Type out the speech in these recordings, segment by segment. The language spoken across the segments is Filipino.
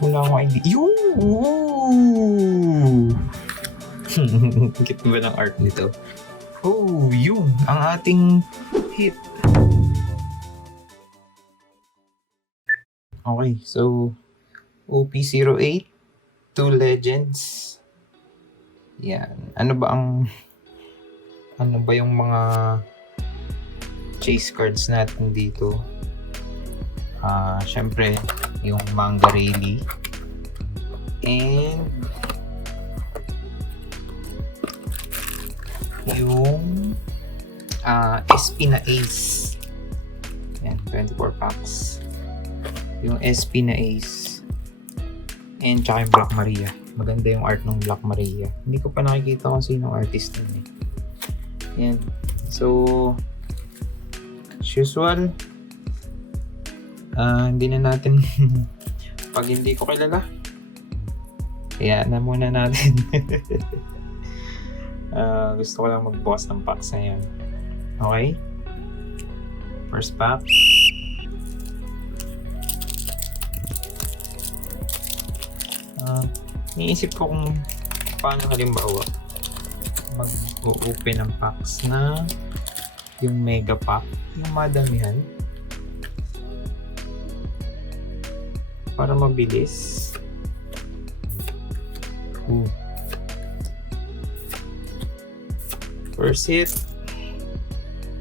Wala akong idea. Yun! Kit ba ng art nito? Oh, yun. Ang ating hit. Okay, so OP08, 2 Legends. Yan. Ano ba yung mga chase cards natin dito? Syempre, yung Manga Rayleigh. And yung SP na Ace. Yan, 24 packs. Yung SP na Ace. And tsaka yung Black Maria. Maganda yung art ng Black Maria. Hindi ko pa nakikita kung sino artist yun eh. Yan. So, as usual, hindi na natin pag hindi ko kilala, kaya na muna natin. Gusto ko lang magbukas ng packs na yan. Okay? First pack. Niisip ko kung paano halimbawa mag-open ng packs na yung mega pack, yung madamihan, para mabilis. First hit,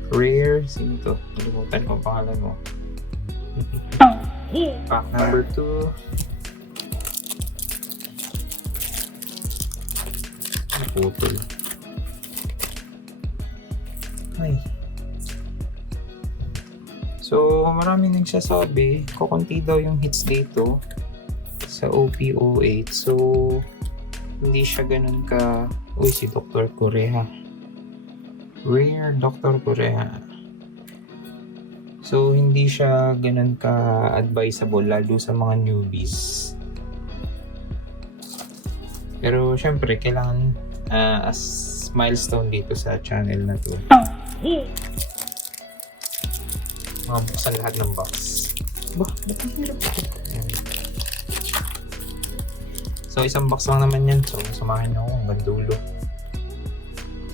rare. Sino to? Nalimutan ko ang pangalan mo. Pack number 2. Putol. Ay. So, maraming nagsasabi, kukunti daw yung hits dito sa OP08. So, hindi siya ganun ka... Uy, si Dr. Korea. Rare Dr. Korea. So, hindi siya ganun ka-advisable, lalo sa mga newbies. Pero, syempre, kailangan as milestone dito sa channel na to. Mabuksan lahat ng box. Ba't ang hirap ito? So, isang box lang naman yan. So, samahin nyo ako hanggang dulo.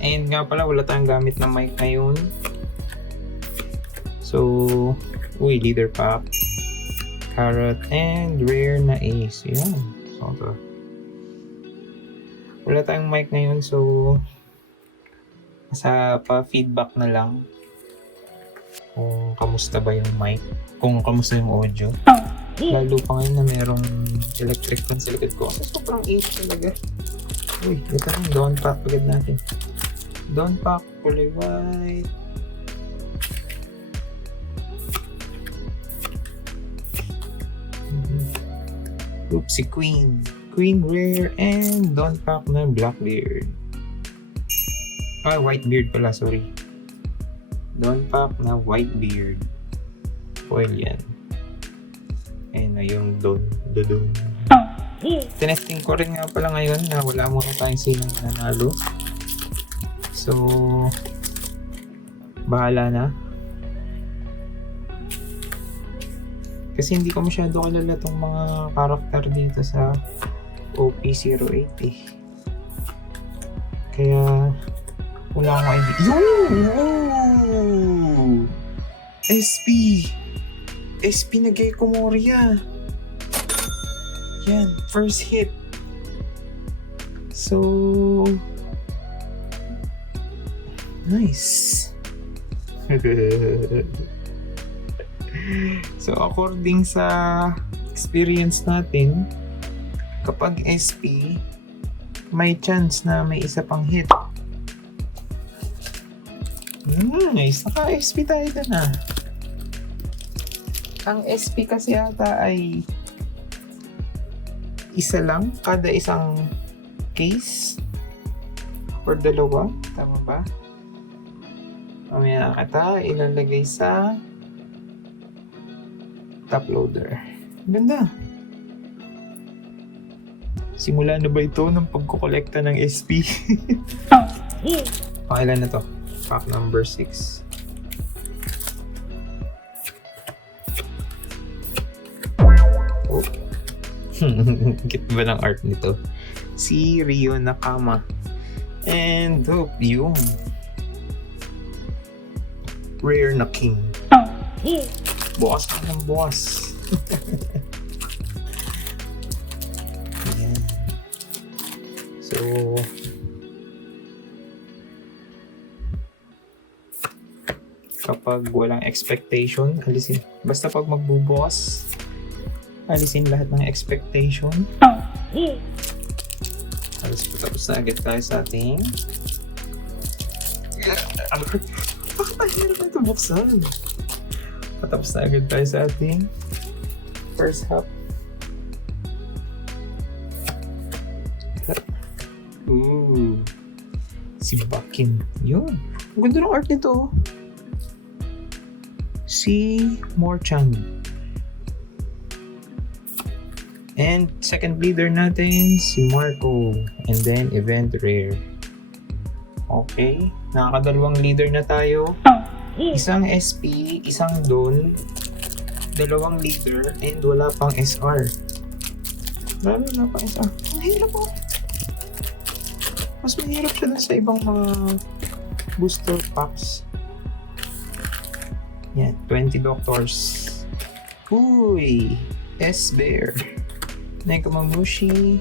And nga pala, wala tayong gamit na mic ngayon. So, leader pack, carrot, and rare na ace. Yan. So, ito. Wala tayong mic ngayon. So, sa pa-feedback na lang kung kamusta ba yung mic, kung kamusta yung audio. Lalo pa ngayon na merong electric fan sa likod ko. Kasi sobrang init talaga. Uy, ito na, down pack agad natin. Down pack, kulay white. Oopsie, queen. Queen rare and down pack na Blackbeard. Whitebeard pala, sorry. Down pack na Whitebeard. Foil yan. Ayun na yung Don. Tinesting ko rin nga pala ngayon na wala muna tayong sinang nanalo. So, bahala na. Kasi hindi ko masyado kilala itong mga karakter dito sa OP08 eh. Kaya, wala akong idea. Yo! SP! SP na Gecko Moria. Yan, first hit. So, nice. So, according sa experience natin, kapag SP, may chance na may isa pang hit. Nice. Naka-SP tayo dun ah. Ang SP kasi yata ay isa lang kada isang case or dalawa. Tama ba? Mamaya kita ilalagay sa top loader. Ganda. Simula na ba ito ng pagkukolekta ng SP? Pakailan na to? Pack number 6. Oh. Cute ba ng art nito? Si Rio Nakama. And yung rare na king. Bukas ka ng bukas. Ayan. So, kapag walang expectation, alisin. Basta pag magbubukas, alisin lahat ng expectation. Tapos na agad tayo sa ating... Bakit mahirap na ito buksan? Tapos na agad tayo sa ating first half. Ooh. Si Bakin. Yun. Ang ganda ng art nito. Si Morchan. And second leader natin, si Marco. And then event rare. Okay. Nakakadalawang leader na tayo. Isang SP, isang Don, dalawang leader, and wala pang SR. Wala pang SR. Ang hirap po. Mas mahirap siya dun sa ibang mga booster packs. Yan, 20 doctors. Uy! S-Bear. Nekamamushi.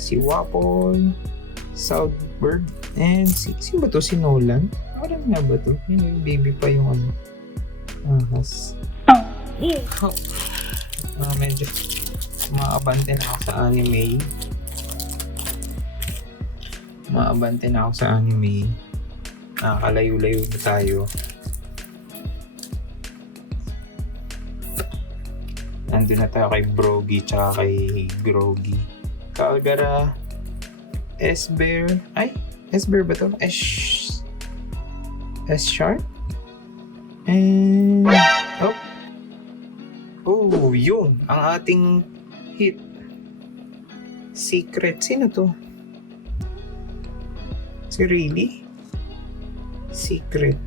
Si Wapol. Southbird. And sino ba to? Si Nolan? Parang nga ba to? Yun yung baby pa yung ano. Ahas. Medyo maabante na ako sa anime. Nakakalayo-layo na tayo. Nandun na tayo kay Brogy tsaka kay Groggy. Calgara. S-Bear. Ay! S-Bear ba to? S-Sharp? And... Oh, yun. Ang ating hit. Secret. Sino to? Si Rayleigh? Secret.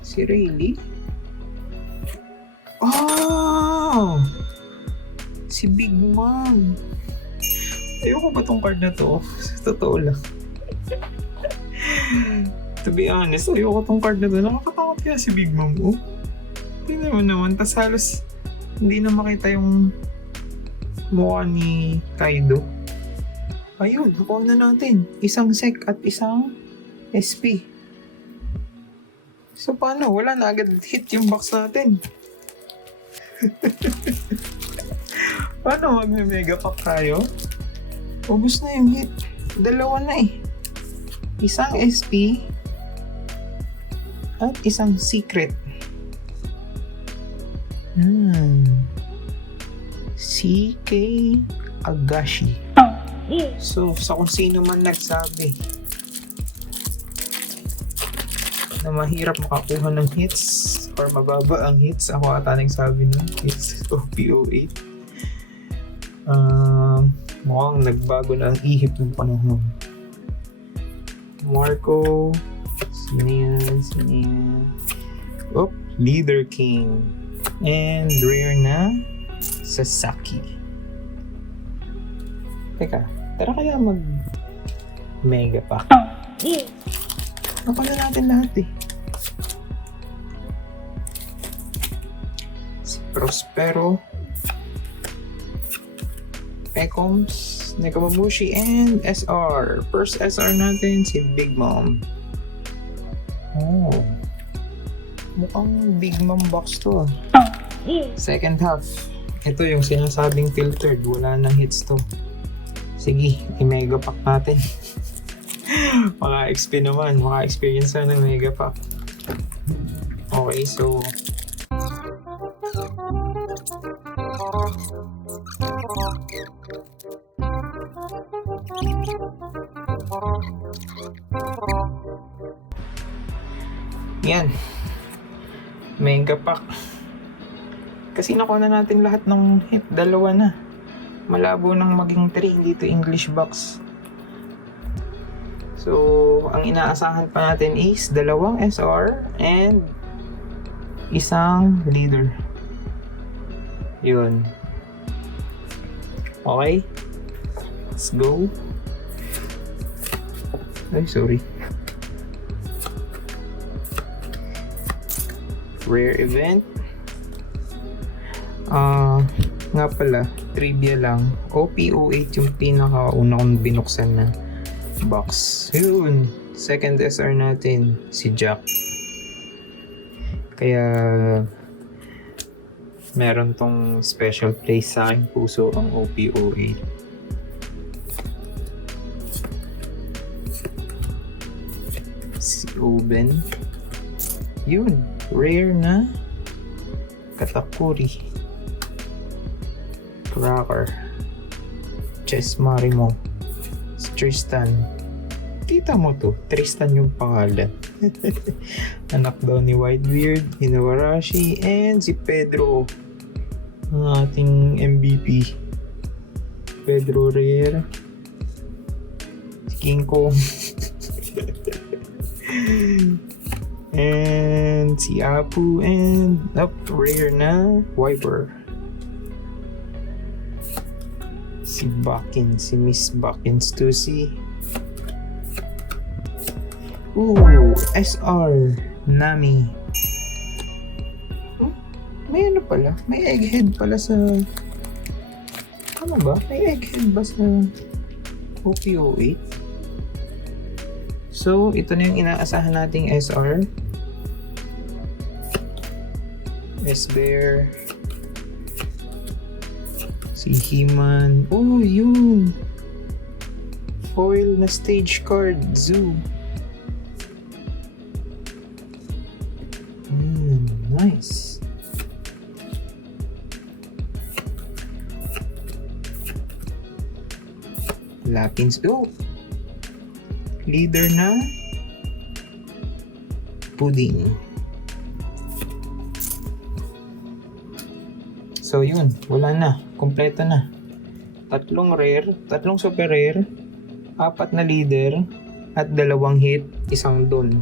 Si Rayleigh? Oh! Si Big Mom. Ayoko ba tong card na to? Totoo lang. To be honest, ayoko tong card na to. Nakakatakot kaya si Big Mom. Oh. Tingnan mo naman. Tas halos hindi na makita yung mukha ni Kaido. Ayun, nakuha na natin. Isang sec at isang SP. So paano? Wala na agad hit yung box natin. Paano mag-mega pack tayo? Ubus na yung hit. Dalawa na eh. Isang SP at isang secret. CK Agashi. So, sa kung sino man nagsabi na mahirap makakuha ng hits or mababa ang hits, ako ata nagsabi nun, hits o PO8. Mukhang nagbago na ang ihip ng panahon. Marco, sino yan? Oh, Leader King. And rare na Sasaki. Teka, tara kaya mag-mega pack. Napala natin lahat eh. Si Prospero, Pecoms, Nekamamushi, and SR. First SR natin, si Big Mom. Oh. Mukhang Big Mom box to. Second half. Ito yung sinasabing filtered. Wala nang hits to. Sige, i-mega pack natin. Maka-XP naman. Maka-experience na ng mega pack. Okay, so... Yan. Mega pack. Kasi nakuha na natin lahat ng hit. Dalawa na. Malabo nang maging 3 dito English box. So, ang inaasahan pa natin is dalawang SR and isang leader. Yun. Okay? Let's go. Ay, sorry. Rare event. Nga pala, trivia lang. OP08 yung pinakauna kong binuksan na box. Yun, second SR natin, si Jack. Kaya, meron tong special place sa aking puso ang OP08. Si Oben. Yun, rare na Katakuri. Cracker. Chess Marimo. Tristan. Kita mo to, Tristan yung pangalan. Anak daw ni Whitebeard, Hinawarashi, and si Pedro. Ang ating MVP. Pedro Rare. Si King Kong. And si Apu, and rare na Wiper. Si Bakin, si Miss Bakins to si SR Nami. May ano pala? May egghead pala sa... Ano ba? May egghead ba sa OP08? So, ito na yung inaasahan nating SR. S-Bear. Si He-Man. Oh, yun! Foil na stage card. Zoo. Nice. Lapins. Oh! Leader na Pudding. So yun, wala na. Kompleto na. 3 rare, 3 super rare, 4 na leader, at 2 hit, 1 don.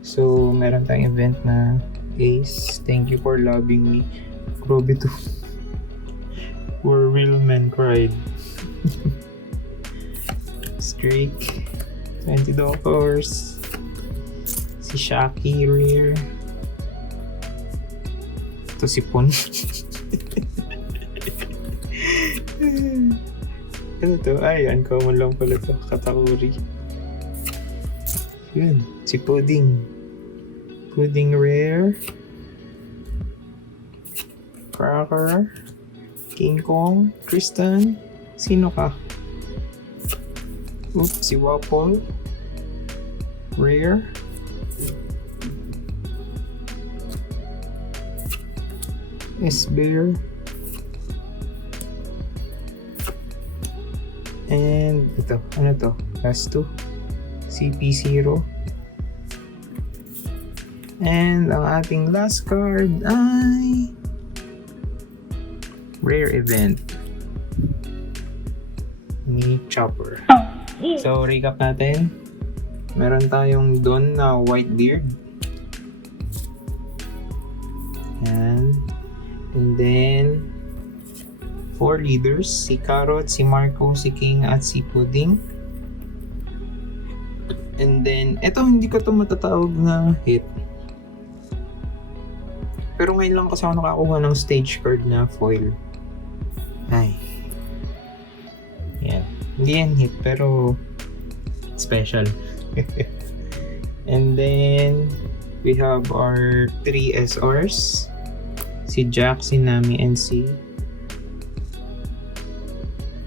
So, meron tayong event na Ace, thank you for loving me. Grabe to. Where real men cried. Streak, $20. Si Shaki rare. Ito si Pon. Ano to? Ay, uncommon lang pala to. Katakuri. Yun. Si Pudding. Pudding rare. Cracker. King Kong. Tristan. Sino ka? Oops, si Waffle. Rare. S-Bear. And ito, ano to? Last 2. CP0. And ang ating last card ay rare event ni Chopper. So, recap natin. Meron tayong Don na Whitebeard. And then 4 leaders, si Carrot, si Marco, si King, at si Pudding. And then, eto hindi ko to matatawag na hit. Pero ngayon lang kasi ako nakakuha ng stage card na foil. Ay. Yan. Hindi yan hit, pero special. And then, we have our 3 SRs. Si Jack, si Nami, and si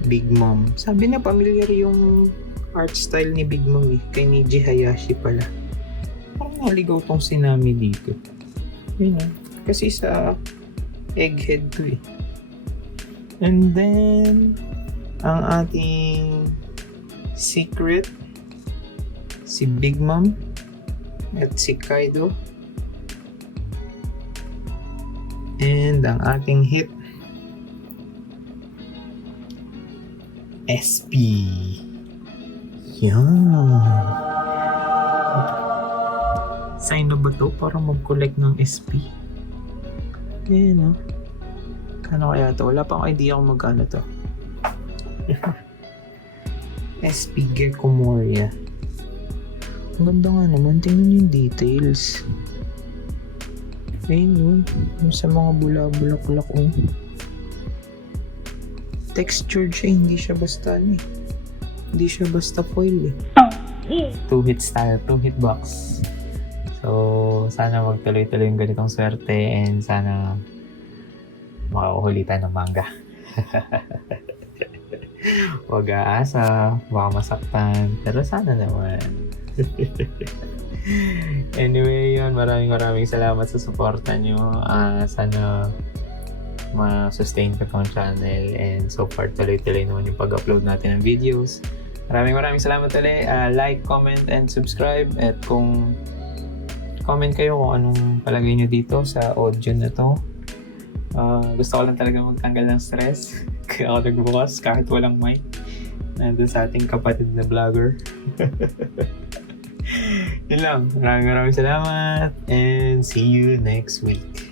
Big Mom. Sabi na familiar yung art style ni Big Mom eh. Kay Niji Hayashi pala. Parang naligaw tong si Nami dito. Yun know, kasi sa egghead to eh. And then, ang ating secret, si Big Mom at si Kaido. And ang ating hit, SP. Yan. Sign na ba to para mag-collect ng SP? Ayan o. Ano kaya to? Wala pang idea kung magkano to. SP Gecko Moria. Ang ganda nga naman. Tingnan yung details. Ayun yun. Yung sa mga bula-bulaklak. Textured siya. Hindi siya basta ano eh. Hindi siya basta foil eh. 2-hit style. 2-hit box. So, sana magtuloy-tuloy yung ganitong swerte and sana makakulitan ng manga. Huwag aasa, baka masaktan, pero sana naman. Anyway, yun, maraming salamat sa suporta nyo. Sana ma-sustain ko tong channel and so far tuloy-tuloy naman yung pag-upload natin ng videos. Maraming salamat ulit. Like, comment, and subscribe. At kung comment kayo kung anong palagay nyo dito sa audio na to. Gusto ko lang talaga magtanggal ng stress. Kaya ako nagbukas kahit walang mic. Nandun sa ating kapatid na vlogger. Yun lang. Maraming salamat. And see you next week.